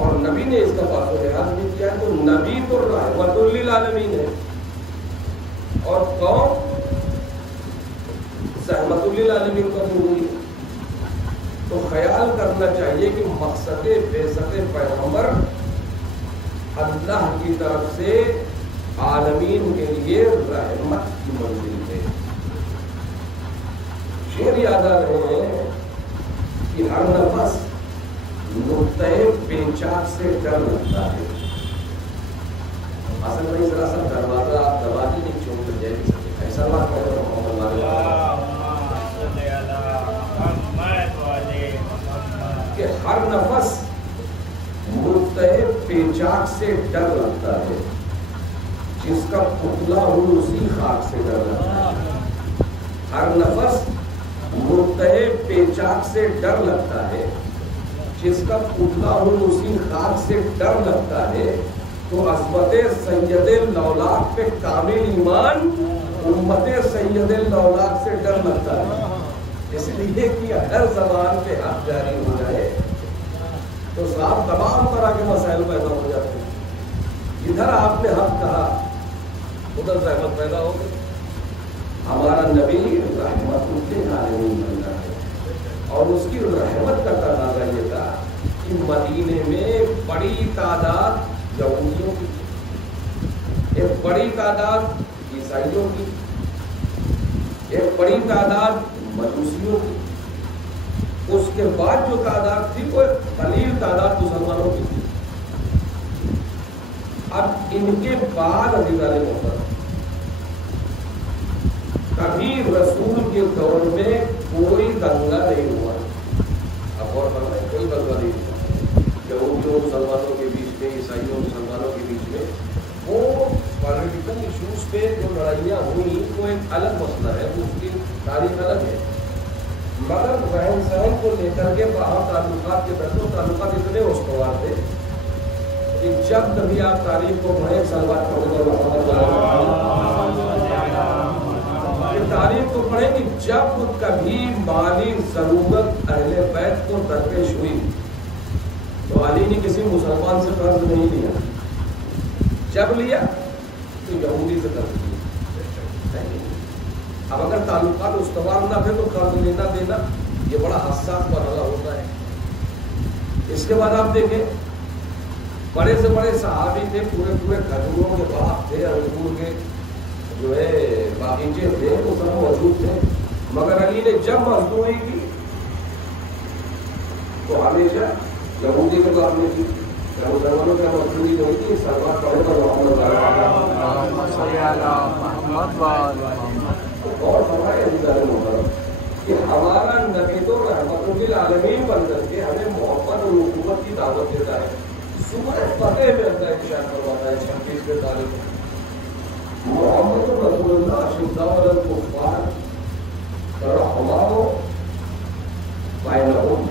اور نبی نے اس کا پاس و لحاظ بھی کیا ہے، تو نبی تو رحمت للعالمین ہے، اور قوم رحمت للعالمین کا ضروری ہے۔ تو خیال کرنا چاہیے کہ مقصد بعثت پیغمبر اللہ کی طرف سے عالمین کے لیے رحمت کی منزل ہے۔ شعر یاد آ رہے ہیں کہ ہر نفس نقطۂ پیچاک سے ڈر لگتا ہے۔ اصل میں ذرا سا دروازہ آپ دبا دی نہیں چھوڑ کر جائے گی، ایسا بات کرے تو کہ ہر نفس نقطۂ پیچاک سے ڈر لگتا ہے، جس کا پتلا ہوں اسی خاک سے ڈر لگتا ہے۔ ہر نفس نقطۂ پیچاک سے ڈر لگتا ہے، جس کا پتلا ہوں اسی خاک سے ڈر لگتا ہے۔ تو عظمت سید الاولاق پہ کامل ایمان امت سید الاولاق سے ڈر لگتا ہے، اس لیے کہ ہر زبان پہ حق جاری ہو جائے تو صاحب تمام طرح کے مسائل پیدا ہو جاتے ہیں۔ ادھر آپ نے حق کہا ادھر زحمت پیدا ہو گئی۔ ہمارا نبی رحمت للعالمین بن رہا ہے، اور اس کی رحمت کا تقاضا یہ تھا کہ مدینے میں بڑی تعداد یہودیوں کی، ایک بڑی تعداد عیسائیوں کی، ایک بڑی تعداد مجوسیوں کی، اس کے بعد جو تعداد تھی وہ قلیل تعداد مسلمانوں کی تھی۔ اب ان کے بعد عزیزان محترم کبھی رسول کے دور میں کوئی دنگا نہیں ہوا۔ اب اور فرمائیں، کوئی دنگا نہیں ہوا یہودیوں مسلمانوں کے بیچ میں، عیسائیوں مسلمانوں کے بیچ میں۔ وہ پولیٹیکل ایشوز پہ جو لڑائیاں ہوئی وہ ایک الگ مسئلہ ہے، اس کی تاریخ الگ ہے، مگر رہن سہن کو لے کر کے باہر تعلقات کے تحت تعلقات اتنے استوار تھے کہ جب کبھی آپ تاریخ کو پڑھیں صلوات تاریخ کو پڑھیں کہ جب کبھی مالی ضرورت اہل بیت کو درپیش ہوئی تو علی نے کسی مسلمان سے قرض نہیں لیا، جب لیا تو یہودی سے قرض لیا۔ اب اگر تعلقات استوار نہ تھے تو قرض لینا دینا یہ بڑا حساس مرحلہ ہوتا ہے۔ اس کے بعد آپ دیکھیں بڑے سے بڑے صحابی تھے، پورے پورے کھجوروں کے باغ تھے، انگور کے جو ہے باغیچے تھے، وہ سب موجود تھے، مگر علی نے جب مزدوری کی تو ہمیشہ یہودی کے کام میں کی۔ مسلمانوں کا مزدوری نہیں تھی، سلوات پڑھے پر اور فرمائے کہ ہمارا نبی تو رحمت للعالمین بن کر کے ہمیں محبت اور حکومت کی دعوت دیتا ہے۔ سورہ فتح میں اللہ ارشاد فرماتا ہے 26 کے تعلق محمد رسول اللہ اشداء علی الکفار رحماء بینہم۔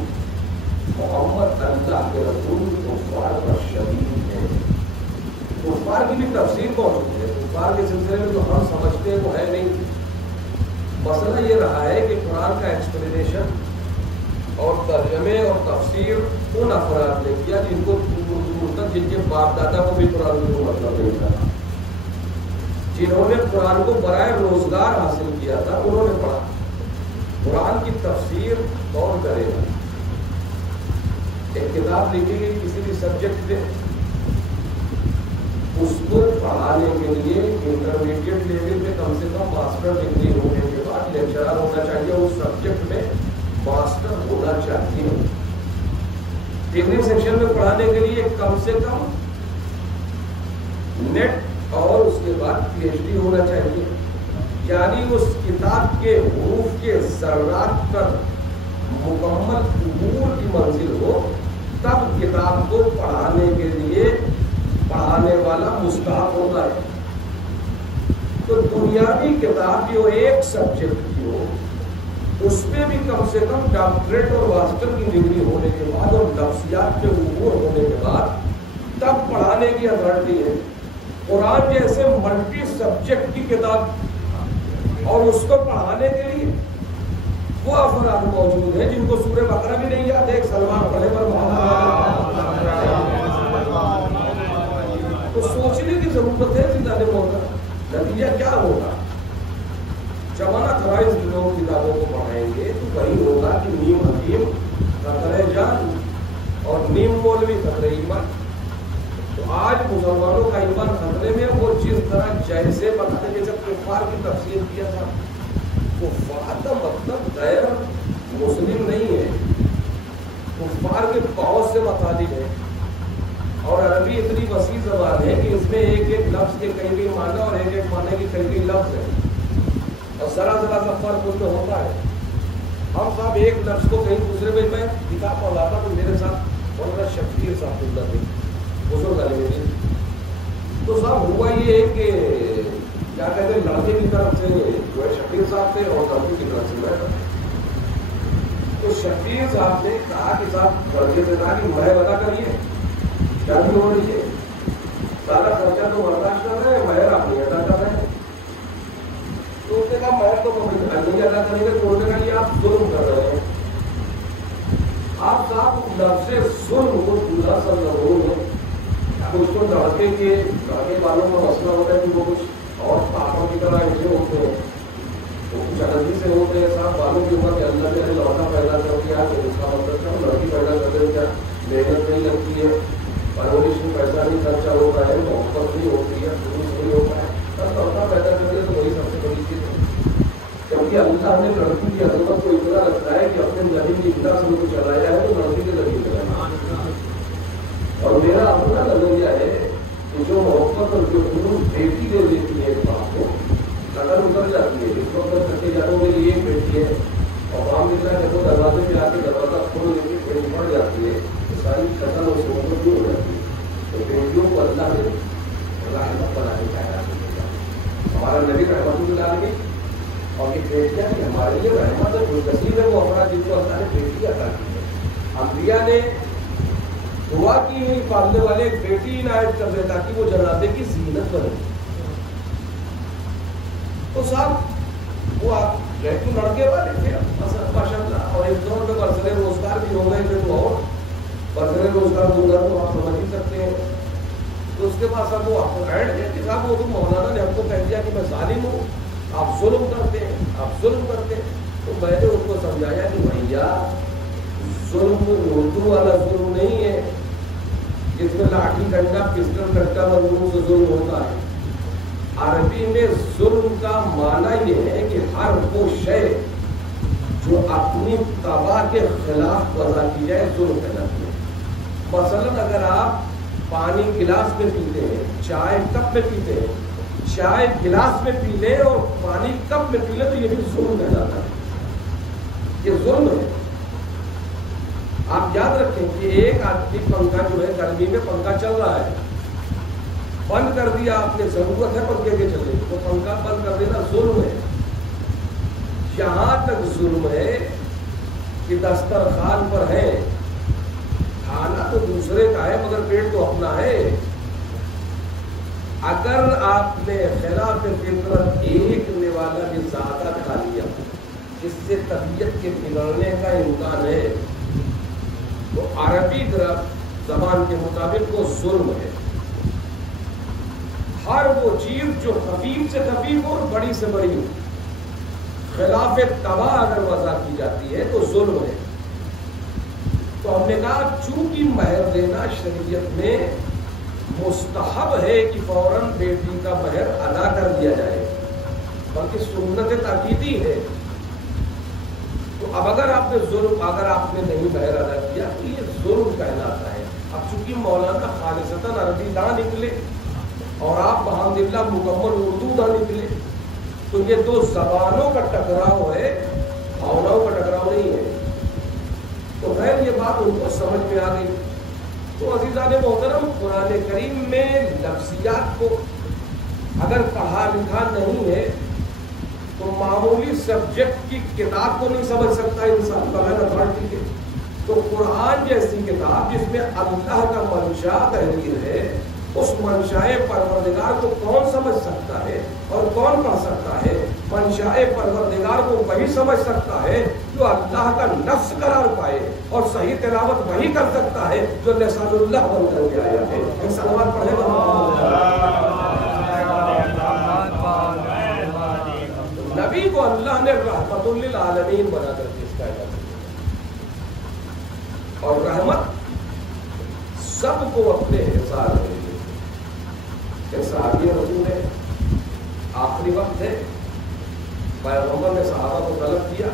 محمد اللہ کے رسول کفار پر شدید ہے۔ کفار کی بھی تفسیر موجود ہے، کفار کے سلسلے میں جو ہم سمجھتے ہیں وہ ہے نہیں۔ مسئلہ یہ رہا ہے کہ قرآن کا ایکسپلینیشن اور ترجمے اور تفسیر ان افراد نے کیا جن کو جن کے باپ دادا کو بھی قرآن کو مطلب نہیں تھا، جنہوں نے قرآن کو برائے روزگار حاصل کیا تھا انہوں نے پڑھا۔ قرآن کی تفسیر کون کرے گا؟ ایک کتاب لکھی گئی کسی بھی سبجیکٹ پہ، اس کو پڑھانے کے لیے انٹرمیڈیٹ لیول پہ کم سے کم ماسٹر ڈگری ہونے کے بعد لیکچرر ہونا چاہیے، اس سبجیکٹ میں ماسٹر ہونا چاہیے۔ ڈگری سیکشن میں پڑھانے کے لیے کم سے کم نیٹ اور اس کے بعد پی ایچ ڈی ہونا چاہیے، یعنی اس کتاب کے حروف کے ذرات پر مکمل عبور کی منزل ہو، تب کتاب کو پڑھانے کے لیے پڑھانے والا مستحق ہوتا ہے۔ تو دنیاوی کتاب جو ایک سبجیکٹ کی ہو اس پہ بھی کم سے کم ڈاکٹریٹ اور ماسٹر کی ڈگری ہونے کے بعد اور لفظیات کے عبور ہونے کے بعد تب پڑھانے کی اتھارٹی ہے۔ قرآن جیسے ملٹی سبجیکٹ کی کتاب اور اس کو پڑھانے کے لیے وہ افراد موجود ہیں جن کو سورہ بقرہ بھی نہیں یاد ہے، ایک سلمان پڑھے پر محمد کی ضرورت ہے زندہ موتا. نتیجہ کیا ہوگا؟ جمانہ خرائز لوگ کتابوں کو پڑھائیں گے تو وہی ہوگا کہ نیم حکیم قطرے جان اور نیم مولوی قطرے ایمان. تو آج مسلمانوں کا ایمان خطرے میں وہ جس طرح جیسے بتاتے کہ جب کفار کی تفسیر کیا تھا کفار کا مطلب غیر مسلم نہیں ہے. کفار کے بہت سے مطالب ہیں اور عربی اتنی وسیع زبان ہے کہ اس میں ایک ایک لفظ کے کئی کئی معنی اور ایک ایک معنی کے کئی کئی لفظ ہیں اور ذرا ذرا سا فرق اس میں ہوتا ہے. ہم صاحب ایک لفظ کو کہیں دوسرے میں کتاب پڑھاتا تو میرے ساتھ مولانا شبیر صاحب اللہ تھے بزرگ عالم دین. تو صاحب ہوا یہ ہے کہ کیا کہتے ہیں لڑکے کی طرف سے جو ہے شبیر صاحب تھے اور لڑکی کی طرف سے میں. تو شبیر صاحب نے کہا کہ صاحب لڑکے سے کہا کہ مہر ادا کریے کیا بھی ہو رہی ہے سارا خرچہ تو برداشت کر رہے ہیں مہر آپ نہیں ادا کر رہے ہیں. تو اس نے کہا مہر تو نہیں ادا کریں گے تو انہوں نے کہا یہ آپ ظلم کر رہے ہیں. آپ صاحب لفظ ظلم کو پورا سر ضرور ہے. اب اس کو لڑکے والوں کا مسئلہ ہوتا ہے کہ وہ کچھ اور پاپوں کی طرح ایسے ہوتے ہیں وہ کچھ الگ سے ہوتے ہیں. صاحب والوں کی عمر کہ اللہ نے لڑکا پیدا کر دیا تو اس کا مطلب کیا لڑکی پیدا کر دیں کیا محنت نہیں لگتی ہے پرورش میں پیسہ نہیں خرچہ ہوتا ہے محبت نہیں ہوتی ہے خلوص نہیں ہوتا ہے بس لڑکا پیدا کر دے تو وہی سب سے بڑی چیز ہے. کیونکہ اللہ نے لڑکی کی عظمت کو اتنا رکھا ہے کہ اپنے زمین کی اتنا سب کو چلایا ہے تو لڑکی کے ذریعے چلانا. اور میرا اپنا نظریہ ہے کہ جو محبت اور جو خلوص بیٹی دے دیتی ہے ایک باپ کو نظر اتر جاتی ہے. اس وقت سچے جانوں میری ایک بیٹی ہے اور کام نکلا جب وہ دروازے میں آ کے دروازہ کھول دے کے بیٹی پڑ جاتی ہے تو ساری شکل اور محبت دور ہو جاتی ہے. تو بیٹیوں کو اللہ نے رحمت بنانے کا ہے. ہمارا نبی رحمت اللہ علیہ اور یہ بیٹیاں کہ ہمارے لیے رحمت ہے جو نصیب ہے وہ ہمارا جن کو اللہ نے بیٹی عطا کی ہے. انبیاء نے دعا کی ہوئی پالنے والے ایک بیٹی عنایت کر دے تاکہ وہ جنازے کی زینت بنے. تو صاحب وہ آپ تو لڑکے والے تھے ماشاء اللہ اور اس دور میں برسر روزگار بھی ہو گئے تھے تو اور برسر روزگار دوں گا تو آپ سمجھ ہی سکتے ہیں. تو اس کے بعد صاحب وہ آپ کو ایڈ کیا کہ صاحب وہ تو مولانا نے ہم کو کہہ دیا کہ میں ظالم ہوں آپ ظلم کرتے ہیں آپ ظلم کرتے ہیں. تو میں نے ان کو سمجھایا کہ بھیا ظلم اردو والا ظلم نہیں ہے جس میں لاٹھی ڈنڈا پسٹل ڈنڈا مضمون سے ظلم ہوتا ہے. عربی میں ظلم کا معنی یہ ہے کہ ہر وہ شے جو اپنی طبع کے خلاف وضع کی جائے ظلم کہلاتی ہے. مثلاً اگر آپ پانی گلاس میں پیتے ہیں چائے کپ میں پیتے ہیں چائے گلاس میں پی لیں اور پانی کپ میں پی لیں تو یہ بھی ظلم کہلاتا ہے. یہ ظلم ہے. آپ یاد رکھیں کہ ایک آدمی پنکھا جو ہے گرمی میں پنکھا چل رہا ہے بند کر دیا آپ نے ضرورت ہے پنکھے کے چلنے تو پنکھا بند کر دینا ظلم ہے. یہاں تک ظلم ہے کہ دسترخوان پر ہے کھانا تو دوسرے کا ہے مگر پیٹ تو اپنا ہے. اگر آپ نے خلاف فطرت ایک نوالا بھی زیادہ کھا لیا جس سے طبیعت کے بگڑنے کا امکان ہے تو عربی زبان کے مطابق وہ ظلم ہے. ہر وہ چیز جو خفیف سے خفیف اور بڑی سے بڑی ہو خلاف طبع اگر وضع کی جاتی ہے تو ظلم ہے. تو ہم نے کہا چونکہ مہر دینا شریعت میں مستحب ہے کہ فوراً بیٹی کا مہر ادا کر دیا جائے بلکہ سنت تاکیدی ہے. تو اب اگر آپ نے نہیں مہر ادا کیا تو یہ ظلم کہلاتا ہے. اب چونکہ مولانا خالصتاً عربی نہ نکلے اور آپ الحمدللہ مکمل اردو نہ نکلے تو یہ دو زبانوں کا ٹکراؤ ہے بھاوناؤں کا ٹکراؤ نہیں ہے. تو خیر یہ بات ان کو سمجھ میں آ گئی. تو عزیزان محترم قرآن کریم میں لفظیات کو اگر پڑھا لکھا نہیں ہے تو معمولی سبجیکٹ کی کتاب کو نہیں سمجھ سکتا انسان بغیر اتھارٹی کے. تو قرآن جیسی کتاب جس میں اللہ کا منشا تحریر ہے اس منشائے پروردگار کو کون سمجھ سکتا ہے اور کون پڑھ سکتا ہے؟ منشائے پروردگار کو وہی سمجھ سکتا ہے جو اللہ کا نفس قرار پائے اور صحیح تلاوت وہی کر سکتا ہے جو لسان اللہ بن کر کے آیا ہے. سلوات پڑھے گا. کو اللہ نے رحمت للعالمین بنا کر کے اس کا اعلان کیا، اور رحمت سب کو اپنے حصار میں لے کہ صحابی رسول ہے، آخری وقت ہے، پیغمبر نے صحابہ کو طلب کیا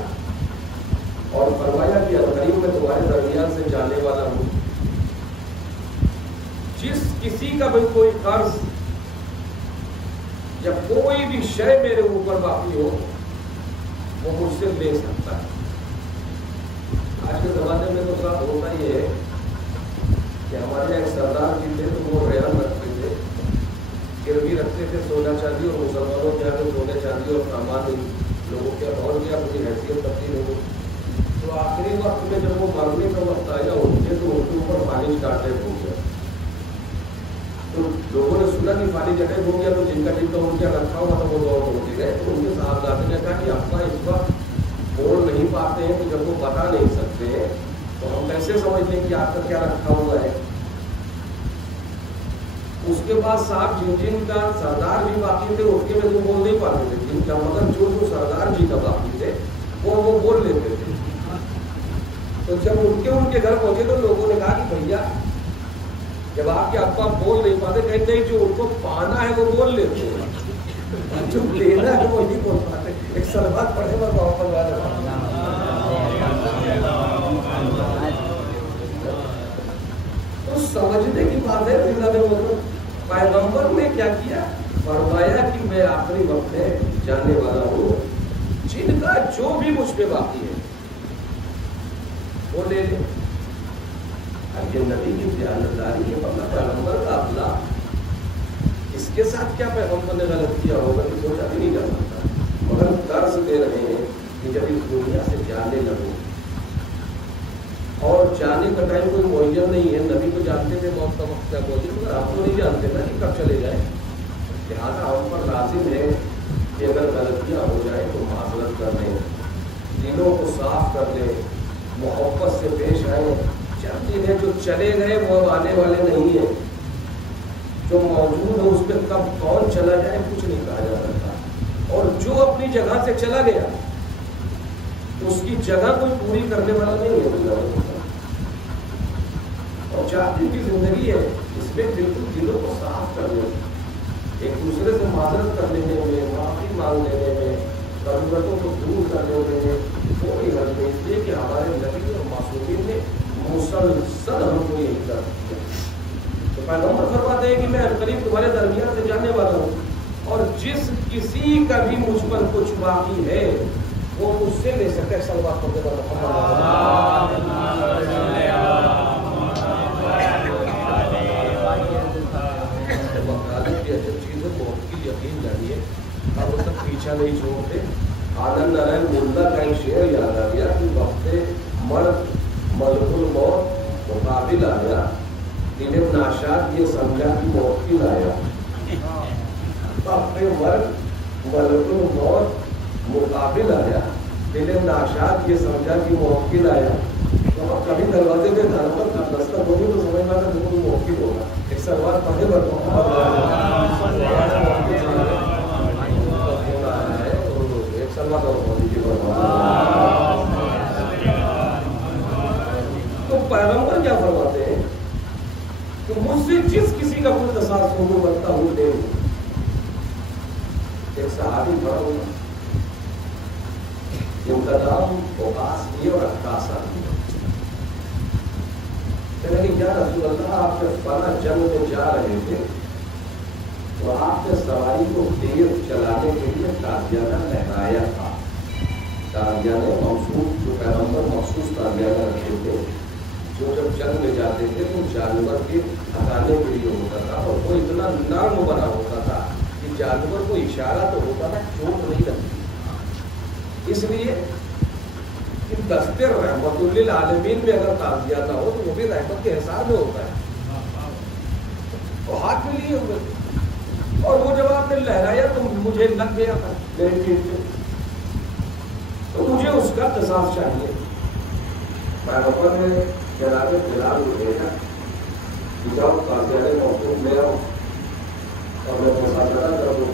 اور فرمایا کہ القریب میں تمہارے درمیان سے جانے والا ہوں، جس کسی کا بھی کوئی قرض یا کوئی بھی شے میرے اوپر باقی ہو وہ مجھ سے لے سکتا ہے۔ آج کے زمانے میں تو صاحب ہوتا یہ ہے کہ ہمارے ایک سردار جی تھے تو وہ ریان رکھتے تھے، گروی رکھتے تھے سونا چاندی، اور مسلمانوں کے یہاں سونے چاندی اور سامان لوگوں کے اور کیا اپنی حیثیت تبدیل ہو گئی۔ تو آخری وقت میں جب وہ مرنے کا وقت آیا ان کے تو ان کے اوپر پانی اسٹارٹ ہو گیا، تو لوگوں نے سنا کہ پانی جٹے ہو گیا، تو جن کا ان کے رکھا ہوا تھا وہ دوڑ ہوتے گئے، تو ان کے صاحبزادے نے کہا کہ ابا اس وقت بول نہیں پاتے ہیں، تو جب وہ بتا نہیں سکتے ہیں تو ہم کیسے سمجھ لیں کہ آپ کا کیا رکھا ہوا ہے۔ اس کے بعد صاحب جن کا سردار جی باقی تھے اس کے میں تو بول نہیں پاتے تھے، جن کا مگر جو سردار جی کا باقی تھے وہ بول لیتے تھے۔ تو جب ان کے گھر پہنچے تو لوگوں نے کہا کہ بھیا جب آپ کے ابا بول نہیں پاتے، کہتے ہیں جو ان کو پانا ہے وہ بول لیتے ہیں، جو لینا ہے وہ نہیں بول پاتے۔ ایک سلوات پڑھے گا محمد والے تو سمجھنے کی بات ہے۔ پیغمبر نے کیا کیا؟ فرمایا کہ میں آخری وقت میں جانے والا ہوں، جن کا جو بھی مجھ پہ باقی ہے وہ لے لیں۔ یہ نبی کی دیانتداری ہے، ورنہ پیغمبر کا اپنا اس کے ساتھ کیا پیغمبر نے غلط کیا ہوگا کہ سوچا بھی نہیں جا سکتا، مگر درس دے رہے ہیں کہ جب اس دنیا سے جانے لگو، اور جانے کا ٹائم کوئی معین نہیں ہے۔ نبی تو جانتے تھے موت کا وقت کیا بولے، مگر آپ تو نہیں جانتے نا کہ کب چلے جائیں، لہٰذا ہم پر لازم ہے کہ اگر غلطیاں ہو جائیں تو معذرت کر لیں، دلوں کو صاف کر لیں، محبت سے پیش آئیں۔ چند دن ہے جو چلے گئے وہ آنے والے نہیں ہیں، جو موجود ہے اس پہ کب کون چلا جائے کچھ نہیں کہا جا سکتا، اور جو اپنی جگہ سے چلا گیا اس کی جگہ کوئی پوری کرنے والا نہیں ہے۔ اور 4 دن کی زندگی ہے، اس میں بالکل دلوں کو صاف کر لیں، ایک دوسرے سے معذرت کر لینے میں، معافی مانگ لینے میں، ضرورتوں کو دور کر لینے میں کوئی حل نہیں، اس لیے کہ ہمارے نبی اور معصومین نے مسلسل ہم کو یہی کر دیا۔ تو پیغمبر فرماتے ہیں کہ میں قریب تمہارے درمیان سے جانے والا ہوں، اور جس کسی کا بھی مجھ پر کچھ باقی ہے وہ مجھ سے لے سکے۔ صلوات پڑھتے ہیں یقین جانیے اب وہ سب پیچھا نہیں چھوڑتے۔ آنند نارائن ملا کا ایک شعر یاد آ گیا کہ وقت مرد ملک الموت مقابل آیا، دل ناشاد یہ سمجھا کہ موکل آیا۔ وقت مرد ملک الموت مقابل آیا، دل ناشاد یہ سمجھا کہ موکل آیا۔ تو اب کبھی دروازے میں دھرمت کا دستک ہوگی تو سمجھ میں آتا کہ وہ موکل ہوگا۔ ایک سلوات پڑھے بڑھ تو پیغمبر کیا فرماتے ہیں کہ مجھ سے جس کسی کا کوئی تساس ہو بنتا ہوں دے دوں۔ ایک صحابی بڑا ہوگا جن کا نام اوقاس بھی اور عکاسہ بھی، لیکن یا رسول اللہ آپ جب پناہ جنگ میں جا رہے تھے تو آپ نے سواری کو تیز چلانے کے لیے تازیانہ لہرایا تھا۔ تازیانہ مخصوص جو پیغمبر مخصوص تازیانہ رکھے تھے، جو جب جنگ میں جاتے تھے تو جانور کے ہٹانے کے لیے ہوتا تھا، اور وہ اتنا نرم بنا ہوتا تھا کہ جانور کو اشارہ تو ہوتا تھا، چوٹ نہیں لگتی۔ اس لیے کہ دستے رحمت للعالمین میں اگر تازیانہ ہو تو وہ بھی رحمت کے احساس میں ہوتا ہے، وہ ہاتھ میں لیے ہوئے تھے، اور وہ جب آپ نے لہرایا تو مجھے لگ گیا تھا میرے پیٹ پہ، تو مجھے اس کا قصاص چاہیے۔ پیغمبر نے جناب بلال کو بھیجا کہ جاؤ تازیانہ موقف لے آؤ اور میں مسافرہ کر دوں۔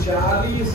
40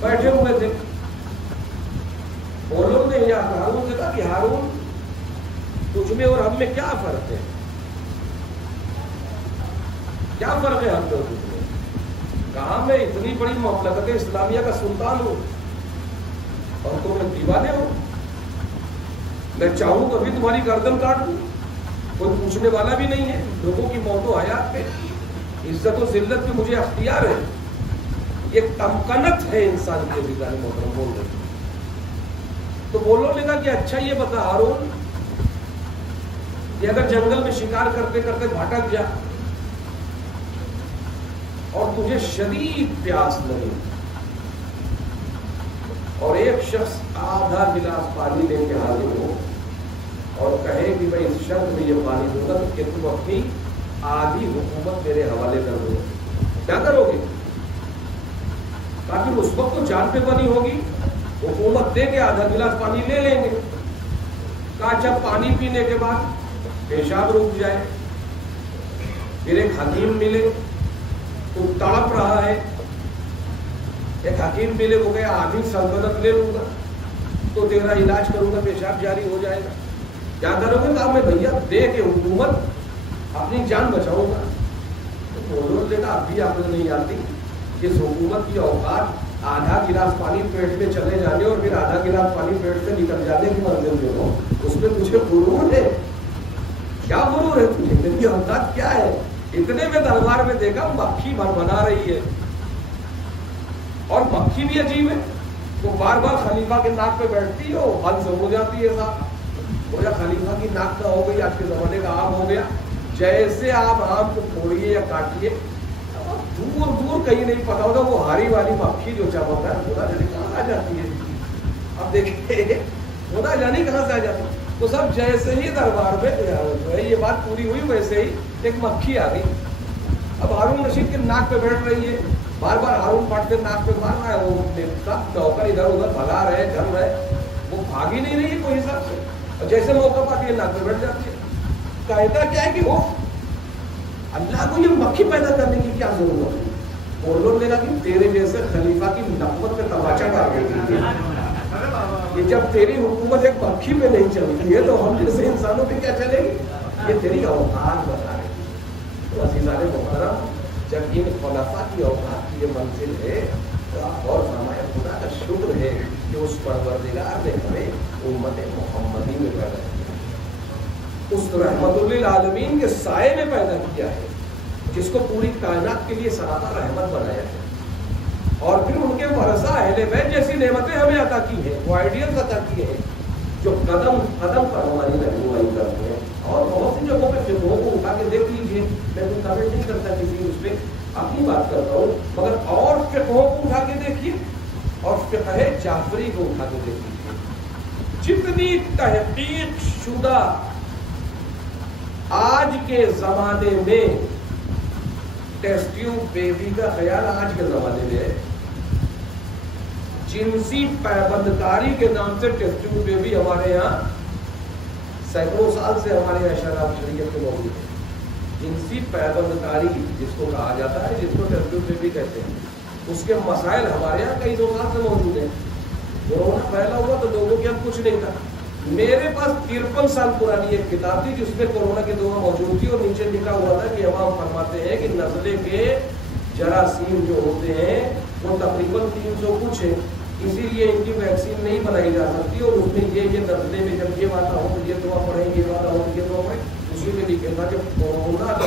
بیٹھے ہوئے تھے، وہ لوگ نے ہارون سے کہا کہ ہارون تجھ میں اور ہم میں کیا فرق ہے؟ کیا فرق ہے ہم میں اور تجھ میں؟ کہا میں اتنی بڑی مملکت اسلامیہ کا سلطان ہوں اور تم لوگ دیوانے ہو، میں چاہوں تو بھی تمہاری گردن کاٹ دوں، کوئی پوچھنے والا بھی نہیں ہے، لوگوں کی موت و حیات پہ عزت و ذلت پہ مجھے اختیار ہے، یہ تمکنت ہے انسان کے بگانے محترم بول رہے۔ تو بولو نے کہا کہ اچھا یہ بتا ہارون کہ اگر جنگل میں شکار کرتے کرتے بھٹک جا اور تجھے شدید پیاس لگے اور ایک شخص آدھا گلاس پانی لے کے حاضر ہو اور کہے کہ میں اس شرط میں یہ پانی دوں گا کہ تم اپنی آدھی حکومت میرے حوالے کر دو، کیا کرو گے؟ تاکہ اس وقت تو جان پہ بنی ہوگی، حکومت دے کے آدھا گلاس پانی لے لیں گے۔ کہا جب پانی پینے کے بعد پیشاب رک جائے، پھر ایک حکیم ملے تو تڑپ رہا ہے، ایک حکیم ملے وہ کہے آدھی سلطنت لے لوں گا تو تیرا علاج کروں گا، پیشاب جاری ہو جائے گا، کیا کرو گے؟ کہا میں بھیا دے کے حکومت اپنی جان بچاؤں گا۔ تو بولو نے کہا اب بھی آپ کو نہیں آتی اس حکومت کی اوقات آدھا گلاس پانی پیٹ میں چلے جانے اور پھر آدھا گلاس پانی پیٹ سے نکل جانے کی منزل جو ہو، اس میں تجھے غرور ہے؟ کیا غرور ہے تجھے؟ میری اوقات کیا ہے؟ اتنے میں دربار میں دیکھا مکھی بنا رہی ہے، اور مکھی بھی عجیب ہے، وہ بار بار خلیفہ کے ناک پہ بیٹھتی ہے، وہ بند سے ہو جاتی ہے، صاحب وہ یا خلیفہ کی ناک کا ہو گئی، آج کے زمانے کا عام ہو گیا، جیسے آپ آم کو پھوڑیے یا کاٹیے دور دور کہیں نہیں پتا ہوتا وہ ہاری والی مکھی جو چمکتا ہے خدا جانے کہاں آ جاتی ہے۔ اب دیکھیں خدا جانے کہاں سے آ جاتی ہے، تو سب جیسے ہی دربار میں جو ہے یہ بات پوری ہوئی ویسے ہی ایک مکھی آ گئی، اب ہارون رشید کے ناک پہ بیٹھ رہی ہے، بار بار ہارون پاٹ کے ناک پہ مار رہا ہے، وہ سب نوکر ادھر ادھر بھگا رہے ڈر رہے، وہ بھاگ ہی نہیں رہی ہے کوئی حساب سے، اور جیسے موقع پاتی ہے ناک پہ بیٹھ جاتی ہے۔ کہتا کیا ہے کہ وہ اللہ کو یہ مکھی پیدا کرنے کی کیا ضرورت ہے؟ بولو نے کہا کہ تیرے جیسے خلیفہ کی نقمت پہ تماچا کر دیتی ہے کہ جب تیری حکومت ایک مکھی پہ نہیں چلتی ہے تو ہم جیسے انسانوں پہ کیا چلے گی؟ یہ تیری اوقات بتا رہی ہے۔ تو عزیزان محترم جب ان خلفاء کی اوقات کی یہ منزل ہے تو آپ اور فرمائے خدا کا شکر ہے کہ اس پروردگار نے ہمیں امت محمدی میں پیدا کیا، اس رحمت للعالمین کے سائے میں پیدا کیا ہے، جس کو پوری کائنات کے لیے سراپا رحمت بنایا ہے، اور پھر ان کے ورثہ اہل بیت جیسی نعمتیں ہمیں عطا کی ہیں، وہ آئیڈیلز عطا کیے ہیں جو قدم قدم پر ہماری رہنمائی کرتے ہیں۔ اور بہت سی جگہوں پہ فقہوں کو اٹھا کے دیکھ لیجیے، میں کوئی کمنٹ نہیں کرتا کسی اس پہ، اپنی بات کرتا ہوں، مگر اور فقہوں کو اٹھا کے دیکھیے اور فقہ جعفری کو اٹھا کے دیکھ لیجیے، جتنی تحقیق شدہ آج کے زمانے میں ٹیسٹ ٹیوب بیبی کا خیال آج کے زمانے میں ہے، جنسی پیوند کاری کے نام سے ٹیسٹ ٹیوب بیبی ہمارے یہاں سینکڑوں سال سے ہمارے یہاں شراب شریعت میں موجود ہے۔ جنسی پیوند کاری جس کو کہا جاتا ہے، جس کو ٹیسٹ ٹیوب بیبی کہتے ہیں، اس کے مسائل ہمارے یہاں کئی 2 سال سے موجود ہیں۔ کورونا پھیلا ہوا تو لوگوں کے یہاں کچھ نہیں تھا، میرے پاس 53 سال پرانی ایک کتاب تھی جس میں کورونا کی دوا موجود تھی، اور نیچے لکھا ہوا تھا کہ امام فرماتے ہیں کہ نزلے کے جراثیم جو ہوتے ہیں وہ تقریباً 300 کچھ ہے، اسی لیے ان کی ویکسین نہیں بنائی جا سکتی، اور اس میں یہ نزلے میں جب یہ واقعہ ہو تو یہ دوا پڑھیں، یہ واقعہ ہو تو یہ دوا پڑھیں، اسی میں لکھا تھا کہ کورونا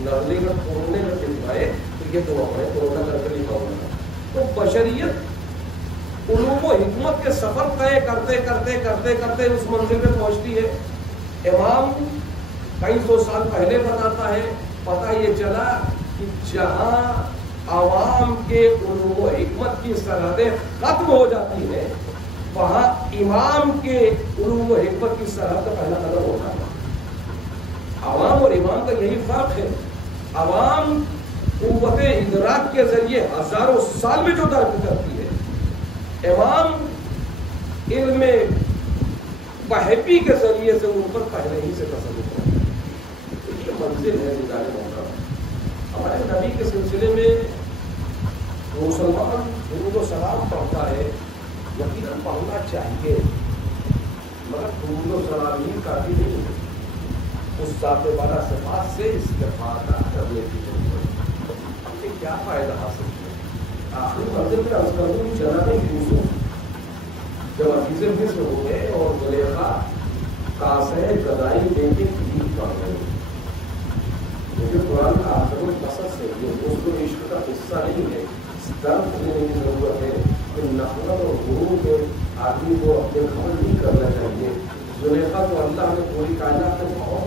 نزلے کا کورونے میں لکھوائے تو یہ دوا پڑھیں، کورونا کر کے لکھا ہوا تھا۔ تو بشریت علوم و حکمت کے سفر طے کرتے کرتے کرتے کرتے اس منزل پہ پہنچتی ہے۔ امام کئی 100 سال پہلے بتاتا ہے، پتہ یہ چلا کہ جہاں عوام کے علوم و حکمت کی سرحدیں ختم ہو جاتی ہیں وہاں امام کے علوم و حکمت کی سرحد کا پہلا قدم ہوتا ہے۔ عوام اور امام کا یہی فرق ہے، عوام قوت ادراک کے ذریعے ہزاروں سال میں جو ترقی کرتی ہے، امام علم بحبی کے ذریعے سے ان پر پہلے ہی سے تصور کرتے ہیں۔ یہ منزل ہے ہمارے نبی کے سلسلے میں مسلمان درود و سلام پڑھتا ہے، یقیناً پڑھنا چاہیے، مگر درود و سلام ہی کافی نہیں ہے، اس ذات والا صفات سے استفادہ کرنے کی ضرورت ہے۔ ہم نے کیا فائدہ حاصل کیا؟ آخری منزل میں عرض کروں جناب یوسف جب عزیز مصر ہو گئے اور زلیخا کاسے گدائی دے کے کلید پڑ گئے، کیونکہ قرآن کا آخر قصص سے یہ دوست و عشق کا حصہ نہیں ہے، درد لینے کی ضرورت ہے کہ نفرت اور غرور کے آدمی کو اپنے خبر نہیں کرنا چاہیے۔ زلیخا کو اللہ نے پوری کائنات میں بہت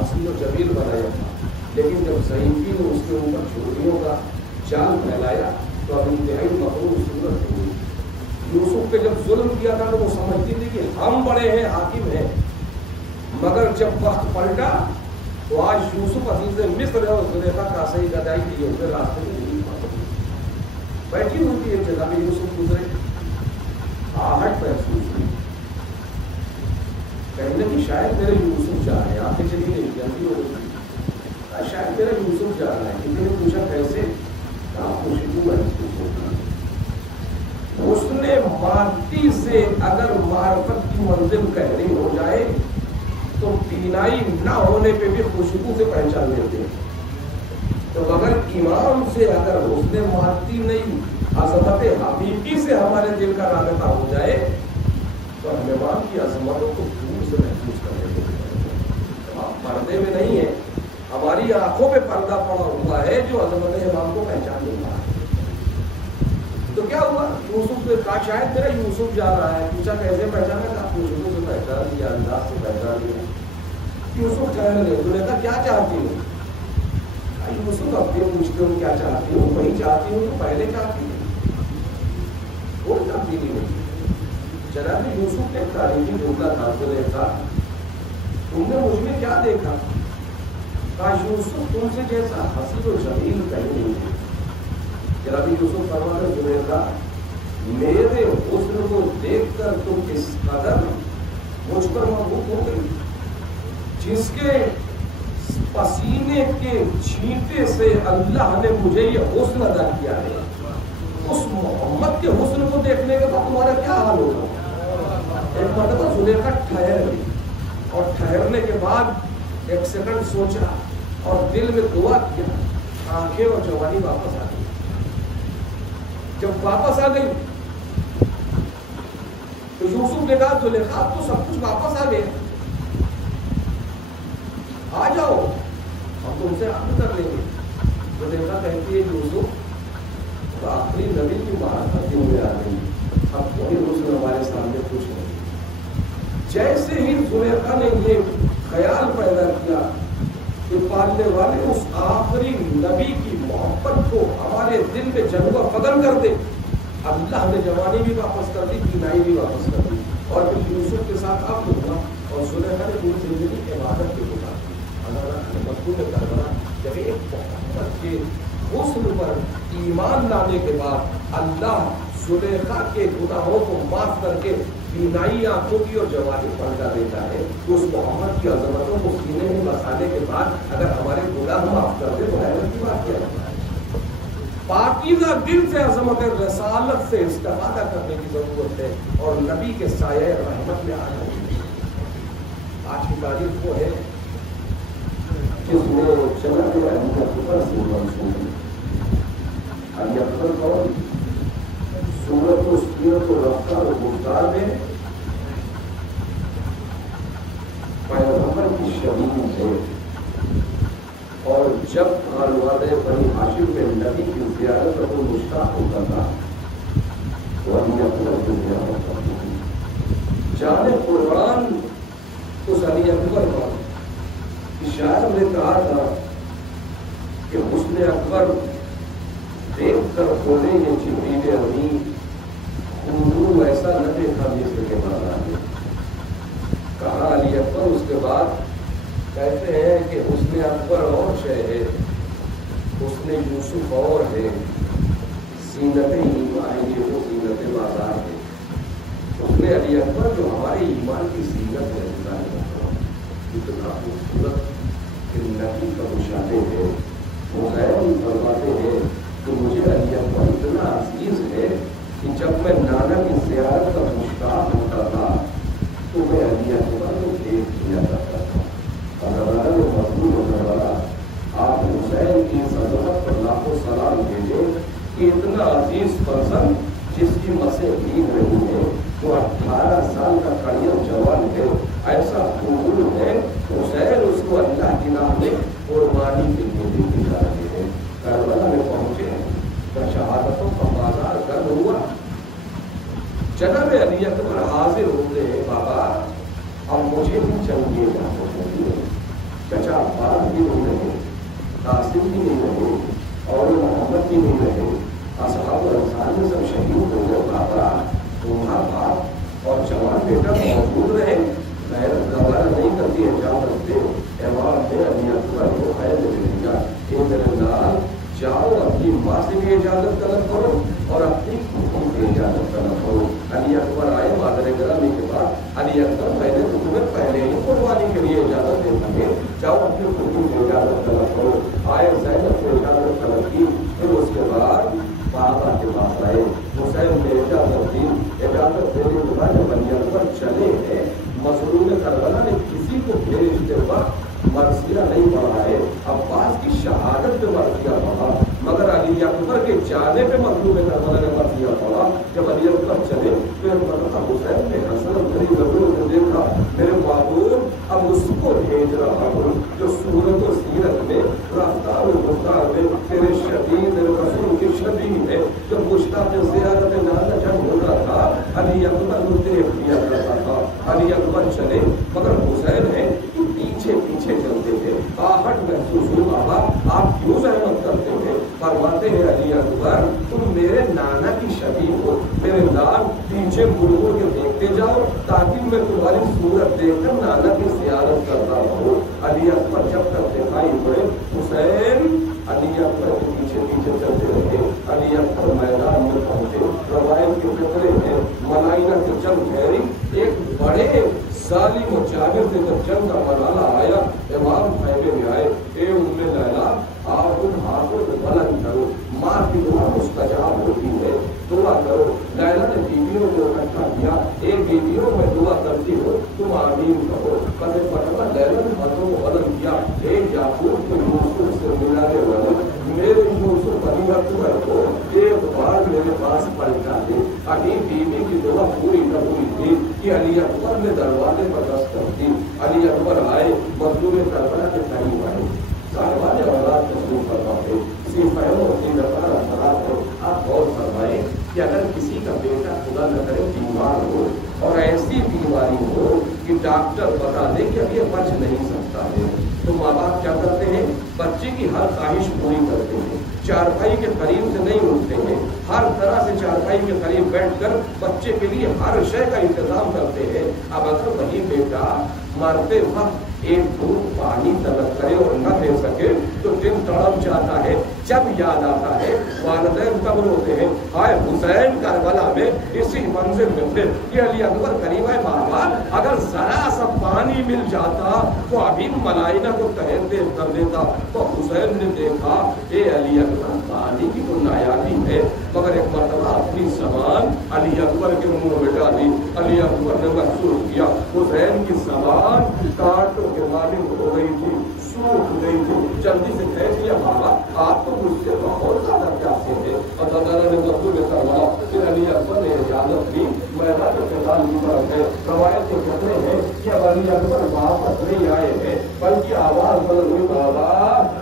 حسین و جمیل بنایا تھا، لیکن جب ضعیفی نے اس کے اوپر چوریوں کا جال پھیلایا تو اب انتہائی مغرور صورت ہوئی۔ یوسف پہ جب ظلم کیا تھا تو وہ سمجھتی تھی کہ ہم بڑے ہیں، حاکم ہیں، مگر جب وقت پلٹا تو آج یوسف عزیز مصر ہے اور زلیخا کاسے گدائی لیے ہوئے راستے میں نہیں بیٹھی ہوتی ہے، جناب یوسف گزرے، آہٹ محسوس ہوئی، کہنے کہ شاید میرے یوسف جا رہے ہیں، آنکھیں چلی نہیں جلدی ہو رہی، شاید میرا یوسف جا رہا ہے۔ کسی نے پوچھا کیسے؟ آپ خوشبو محسوس ہوگا۔ اس نے مادی سے اگر معرفت کی منزل گہری ہو جائے تو بینائی نہ ہونے پہ بھی خوشبو سے پہچان لیتے ہیں، تو اگر ایمان سے اگر حسن مادی نہیں عظمت حقیقی سے ہمارے دل کا رابطہ ہو جائے تو ہم ایمان کی عظمتوں کو دور سے محسوس کرنے کو آپ پردے میں نہیں ہیں، ہماری آنکھوں پہ پردہ پڑا ہوا ہے جو عظمت امام کو پہچان نہیں پا۔ تو کیا ہوا؟ یوسف نے کہا شاید میرا یوسف جا رہا ہے، پوچھا کیسے پہچانا؟ تھا یوسف سے پہچان لیا، انداز سے پہچان لیا۔ یوسف کہنے لگے، تو نے کہا کیا چاہتی ہوں؟ یوسف اپنے پوچھتے ہوں کیا چاہتی ہوں، وہی چاہتی ہوں تو پہلے چاہتی ہوں، کوئی تبدیلی نہیں۔ جناب یوسف نے تاریخی بولتا تھا، تو دیکھا تم نے مجھ میں کیا دیکھا؟ کہا یوسف تم سے جیسا حسین و جمیل کہیں نہیں ہے۔ جناب یوسف فرماتے زلیخا میرے حسن کو دیکھ کر تم اس قدر مجھ پر مبہوت ہو گئی، جس کے پسینے کے چھینٹے سے اللہ نے مجھے یہ حسن ادا کیا ہے، اس محمد کے حسن کو دیکھنے کے بعد تمہارا کیا حال ہوگا؟ ایک مرتبہ زلیخا ٹھہر گئی اور ٹھہرنے کے بعد ایک سیکنڈ سوچا اور دل میں دعا کیا، آنکھیں اور جوانی واپس آ گئی۔ جب واپس آ گئی تو یوسف نے کہا زلیخا اب تو سب کچھ واپس آ گیا، آ جاؤ ہم تم سے عہد کر لیں گے۔ زلیخا کہتی ہے یوسف تو آخری نبی کی معرفت کیوں میں آ گئی، اب کوئی حسن ہمارے سامنے کچھ نہیں۔ جیسے ہی زلیخا نے یہ خیال پیدا کیا کہ پالنے والے اس آخری نبی کی محبت کو ہمارے دل میں جلوہ فگن کر دے، اللہ نے جوانی بھی واپس کر دی، بینائی بھی واپس کر دی، اور پھر یوسف کے ساتھ اب ہوا اور زلیخا نے پوری زندگی عبادت کے گزار دی۔ کربلا جب ایک محمد کے حسن پر ایمان لانے کے بعد اللہ زلیخا کے گناہوں کو معاف کر کے بینائی آنکھوں کی اور جوانی پلٹا دیتا ہے، اس محمد کی عظمتوں کو سینے میں بسانے کے بعد اگر ہمارے گناہ معاف کر دے تو حیرت کی بات کیا ہے؟ پاکیزہ دل سے عظمت رسالت سے استفادہ کرنے کی ضرورت ہے اور نبی کے سایہ رحمت میں آنا چاہیے۔ آج کی تاریخ وہ ہے جس میں چلا گیا علی اکبر کون صورت و سیرت و رفتار و گفتار میں پیغمبر کی شبیہ ہے، اور جب خانوادہ بنی ہاشم میں نبی کی زیارت پر وہ مشتاق ہوتا تھا تو علی اکبر کی زیارت کرتا تھا۔ جانے قرآن اس علی اکبر کا شاعر نے کہا تھا کہ حسن اکبر دیکھ کر بولے یہ جبریل امین، خوب ایسا نہ دیکھا مصر کے بازار میں۔ کہا علی اکبر اس کے بعد کہتے ہیں کہ حسن اکبر اور شے ہے، حسن یوسف اور ہے، زینت ایمان ہے وہ زینت بازار ہے۔ حسن علی اکبر جو ہمارے ایمان کی زینت ہے، اتنا خوبصورت کہ نبی کا مشابہ ہے، حسین فرماتے ہیں کہ مجھے علی اکبر اتنا عزیز ہے کہ جب میں نانا کی زیارت کا مشتاق ہوتا تھا تو میں علی اکبر کو دیکھ دیا کرتا تھا۔ اللہ نے مضمون ہونے والا آپ حسین کی عظمت پر لاکھوں سلام بھیجے کہ اتنا عزیز پرسن جس کی مسیں بھیگ رہی ہے، وہ 18 سال کا کڑیم جوان ہے، ایسا قبول ہے حسین اس کو اللہ کی راہ میں قربانی کے لیے لے کے جا رہے ہیں۔ کربلا میں پہنچے تو شہادتوں کا بازار گرم ہوا۔ جناب علی اکبر حاضر ہوتے ہیں، بابا اب مجھے بھی چلیے جانا چاہیے۔ چچا عباس بھی نہیں رہے، قاسم بھی نہیں رہے، اور محمد بھی نہیں رہے، اصحاب انصار میں سب شہید ہو گئے۔ بابا تمہارا باپ اور جوان بیٹا موجود رہے، غیرت گوارا نہیں کرتی ہے، جا رکھتے امام نے علی اکبر کو خیر دے دیا کہ میرے لال جاؤ اپنی ماں سے بھی اجازت طلب کرو اور اپنی خود کی اجازت طلب کرو۔ علی اکبر آئے مادر گرامی کے بعد، علی اکبر میں نے تو تمہیں پہلے ہی قربانی کے لیے اجازت دے دی ہے، جاؤ اپنی خود کی اجازت طلب کرو۔ آئے زینب سے اجازت طلب کی، پھر اس کے بعد بابا کے پاس آئے، حسین نے اجازت دی۔ اجازت دینے کے بعد جب علی اکبر چلے ہیں، مظلوم کربلا نے کسی کو بھیجتے وقت مرثیہ نہیں پڑھا ہے، عباس کی شہادت پہ مرثیہ پڑھا، مگر علی اکبر کے جانے پہ مظلوم کربلا نے مرثیہ پڑھا۔ جب علی اکبر چلے تو ایک مرتبہ حسین نے حسن غریب کو دیکھا، میرے معبود اب اس کو بھیج رہا ہوں جو صورت و سیرت میں، رفتار و گفتار میں تیرے شدید رسول کی شدید ہے۔ جب مشتاق زیارت نانا جنگ ہو رہا تھا، علی اکبر کو دیکھ لیا کرتا تھا۔ علی اکبر چلے مگر حسین ہے پیچھے پیچھے چلتے تھے، آہٹ محسوس ہوئی۔ بابا آپ کیوں زحمت کرتے تھے؟ فرماتے ہیں علی اکبر تم میرے نانا کی شبیہ ہو، میرے نام پیچھے مڑ مڑ کے دیکھتے جاؤ تاکہ میں تمہاری صورت دیکھ کر نانا کی زیارت کرتا ہوں۔ علی اکبر جب تک دکھائی پڑے حسین علی اکبر کے پیچھے پیچھے چلتے رہے۔ علی اکبر میدان میں پہنچے، روایت کے فکرے میں ملائنہ کی جنگ ٹھہری، ایک بڑے ظالم و جابر سے جب جنگ کا مرحلہ آیا، امام خیمے میں آئے، اے ام لیلا آپ ان ہاتھوں کو بلند کرو، ماں کی دعا مستجاب ہوتی ہے، دعا کرو۔ لیلا نے بیویوں کو اکٹھا کیا، ایک بیویوں میں دعا کرتی ہو تم آمین کہو۔ قدر پٹنا لیلا نے ہاتھوں کو بلند کیا، ایک یعقوب کو یوسف سے ملانے والے میرے یوسف علی اکبر کو ایک بار میرے پاس پلٹا دے۔ ابھی بیوی کی دعا پوری نہ ہوئی تھی کہ علی اکبر نے دروازے پر دستک دی۔ علی اکبر آئے، مظلوم کربلا کے قریب آئے، صاحبان اولاد تصوف فرماتے آپ غور فرمائیں کہ اگر کسی کا بیٹا خدا نہ کرے بیمار ہو اور ایسی بیماری ہو کہ ڈاکٹر بتا دے کہ اب یہ بچ نہیں سکتا ہے، تو ماں باپ کیا کرتے ہیں؟ بچے کی ہر خواہش پوری کرتے ہیں، چارپائی کے قریب سے نہیں اٹھتے ہیں، ہر طرح سے چارپائی کے قریب بیٹھ کر بچے کے لیے ہر شے کا انتظام کرتے ہیں۔ اب اگر وہی بیٹا مرتے وقت ایک دودھ پانی طلب کرے اور نہ دے سکے تو دل تڑپ جاتا ہے۔ جب یاد آتا ہے والدین کب روتے ہیں، ہائے حسین کربلا میں اسی منزل میں تھے کہ علی اکبر قریب ہے، بابا اگر ذرا سا پانی مل جاتا تو ابھی ملائنہ کو تہذیب کر دیتا۔ تو حسین نے دیکھا اے علی اکبر پانی کی تو نایابی ہے، مگر ایک مرتبہ اپنی زبان علی اکبر کے منہ میں ڈالی۔ علی اکبر نے محسوس کیا حسین کی زبان کانٹوں کے مانند ہو گئی تھی، سوکھ گئی تھی، جلدی سے کہہ دیا بابا آپ تو مجھ سے بہت زیادہ پیاسے تھے۔ اور دادا نے ضبط میں کروایا، پھر علی اکبر نے اجازت دی، میدان اقتدار کی طرف ہے۔ روایت کے کہتے ہیں کہ اب علی اکبر واپس نہیں آئے ہیں بلکہ آواز بلند ہوئی، بابا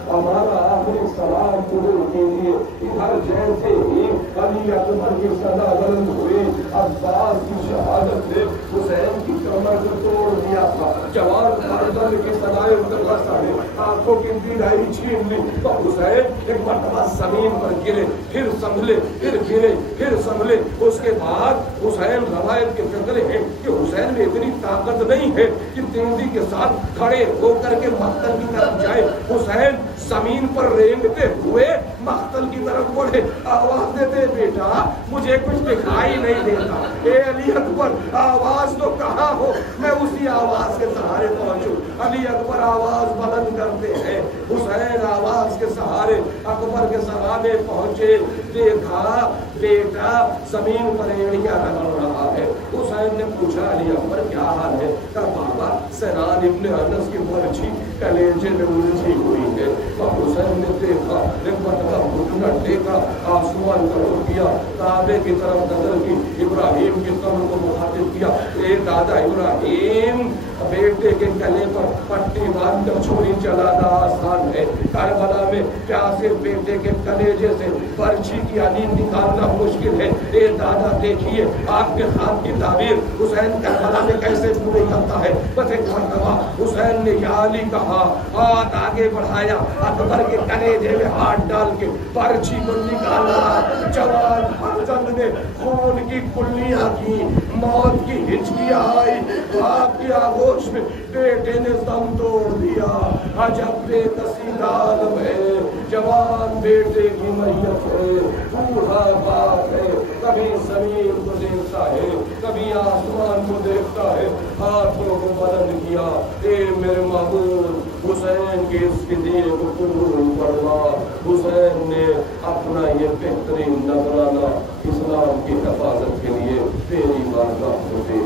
ہمارا آخری سلام قبول کیجیے۔ ادھر جیسے ہی علی اکبر کی صدا بلند ہوئی، عباس کی شہادت نے حسین کی کمر کو توڑ دیا تھا۔ جوان مردوں کی صدائیں آنکھوں کی دیدائی چھین لی تو حسین ایک مرتبہ زمین پر گرے، پھر سنبھلے، پھر گرے، پھر سنبھلے۔ اس کے بعد حسین روایت کے فکرے ہیں کہ حسین میں اتنی طاقت نہیں ہے کہ تیزی کے ساتھ کھڑے ہو کر کے مقتل کی طرف جائے۔ حسین زمین پر رینگتے ہوئے مقتل کی طرف بڑھے، آواز دیتے بیٹا مجھے کچھ دکھائی نہیں دیتا اے علی اکبر آواز تو کہاں ہو، میں اسی آواز کے سہارے پہنچوں۔ علی اکبر آواز بلند کرتے ہیں، حسین آواز کے سہارے اکبر کے سرانے پہنچے، دیکھا بیٹا زمین پر ایڑیاں رگڑ رہا ہے۔ حسین نے پوچھا علی اکبر کیا حال ہے؟ کہا بابا سنان ابن انس کی برچھی کلیجے میں الجھی ہوئی ہے۔ اب حسین نے دیکھا، رغبت کا گھٹنا ٹیکا، آسمان کا رخ کیا، کعبے کی طرف نظر کی، ابراہیم کی قبر کو مخاطب کیا، اے دادا ابراہیم، بیٹے کے گلے پر پٹی باندھ کر چھری چلانا آسان ہے، کربلا میں پیاسے بیٹے کے کلیجے سے برچھی کی انین نکالنا مشکل ہے۔ اے دادا دیکھیے آپ کے خواب کی تعبیر حسین کربلا میں کیسے پوری کرتا ہے۔ بس ایک مرتبہ حسین نے یا علی کہا، ہاتھ آگے بڑھایا، اکبر کے کلیجے میں ہاتھ ڈال کے برچھی کو نکالا۔ جوان فرزند نے خون کی کلیاں کی، موت کی ہچکیاں آئی، باپ کی آغوش میں بیٹے نے دم توڑ دیا۔ عجب بے کسی عالم ہے، جوان بیٹے کی میت ہے، بوڑھا باپ ہے، کبھی زمین کو دیکھتا ہے، کبھی آسمان کو دیکھتا ہے، ہاتھوں کو بلند کیا، اے میرے معبود حسین کی اس فدیے کو قبول فرما۔ حسین نے اپنا یہ بہترین نذرانہ اسلام کی حفاظت کے لیے تیری بارگاہ کو دے